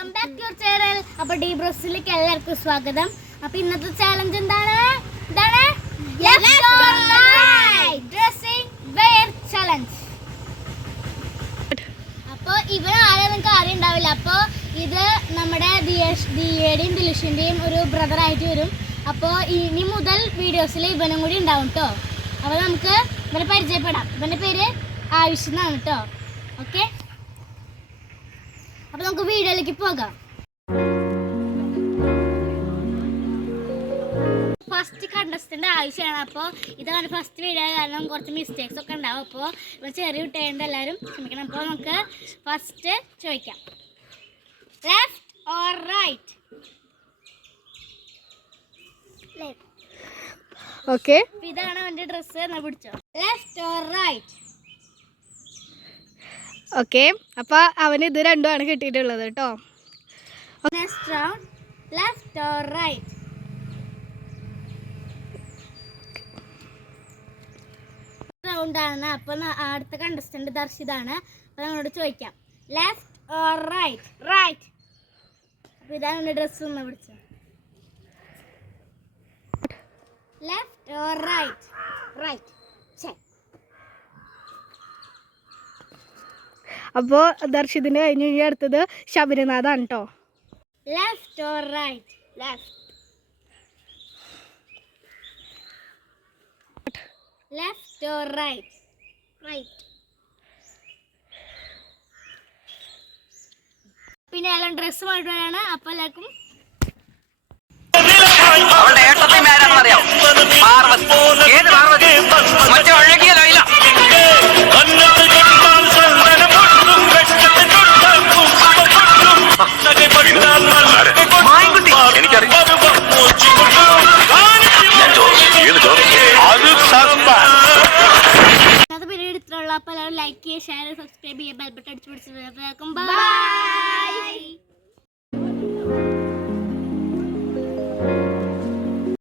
Welcome back to your channel. അപ്പോൾ D ബ്രോസിലേക്ക് എല്ലാവർക്കും സ്വാഗതം. അപ്പോൾ ഇന്നത്തെ ചാലഞ്ച് എന്താണ്? Left or right dressing wear challenge. അപ്പോൾ ഇവൻ ആരെ നിങ്ങൾക്ക് ആരും ഉണ്ടാവില്ല. അപ്പോൾ ഇത് നമ്മുടെ ദിയയുടെയും ദിലുഷിൻ്റെയും ഒരു ബ്രദറായിട്ട് വരും. അപ്പോൾ ഇനി മുതൽ വീഡിയോസിൽ ഇവനും കൂടി ഉണ്ടാവും കേട്ടോ. അപ്പോൾ നമുക്ക് ഇവനെ പരിചയപ്പെടാം. ഇവൻ്റെ പേര് ആയുഷ് എന്നാണ് കേട്ടോ. ഓക്കെ, അപ്പോൾ നമുക്ക് വീഡിയോയിലേക്ക് പോകാം. ഫസ്റ്റ് കണ്ടസ്റ്റൻ്റ് ആവശ്യമാണ്. അപ്പോൾ ഇതാണ് ഫസ്റ്റ് വീഡിയോ, കാരണം കുറച്ച് മിസ്റ്റേക്സ് ഒക്കെ ഉണ്ടാവും. അപ്പോൾ ഇപ്പോൾ ചെറിയ കുട്ടികളുണ്ട്, എല്ലാവരും ക്ഷമിക്കണം. അപ്പോൾ നമുക്ക് ഫസ്റ്റ് ചോദിക്കാം, ലെഫ്റ്റ് ഓർ റൈറ്റ്? ഓക്കെ, ഇതാണ് അവൻ്റെ ഡ്രസ്സ്. എന്നാൽ പിടിച്ചോ. Left or right? ഓക്കെ, അപ്പോൾ അവന് ഇത് രണ്ടുമാണ് കിട്ടിയിട്ടുള്ളത് കേട്ടോ. Next round, left or right? റൗണ്ടാണ്. അപ്പോൾ അടുത്ത കണ്ടസ്റ്റന്റ് ദർശിതാണ്. അപ്പോൾ നമ്മളോട് ചോദിക്കാം, ലെഫ്റ്റ് ഓർ റൈറ്റ്? റൈറ്റ്. അപ്പോൾ ഇതാണ് എൻ്റെ ഡ്രസ്സ്. ഒന്ന് പിടിച്ചോ. Left or right? റൈറ്റ്. അപ്പോൾ ദർശിതിന് കഴിഞ്ഞ് ഇനി അടുത്തത് ശബരിനാഥാണ് കേട്ടോ. Left or right? Left. Left or right? Right. പിന്നെ എല്ലാം ഡ്രസ്സ് മാറ്റുകയാണ്. അപ്പോൾ എല്ലാവർക്കും അവളുടെ ഏട്ടത്തെയും ആരാണെന്നറിയാം. പാർവതി. ഏത് പാർവതി? മറ്റേ ഒഴുകിയ ലൈല. മായൻകുട്ടി. എനിക്കറിയാം. അത് പിന്നെ എടുത്തിട്ടുള്ള. അപ്പോൾ എല്ലാവരും ലൈക്ക് ചെയ്യുക, ഷെയർ, സബ്സ്ക്രൈബ് ചെയ്യുക, ബെൽ ബട്ടൺ അടിച്ചു പിടിച്ച്. ബൈ.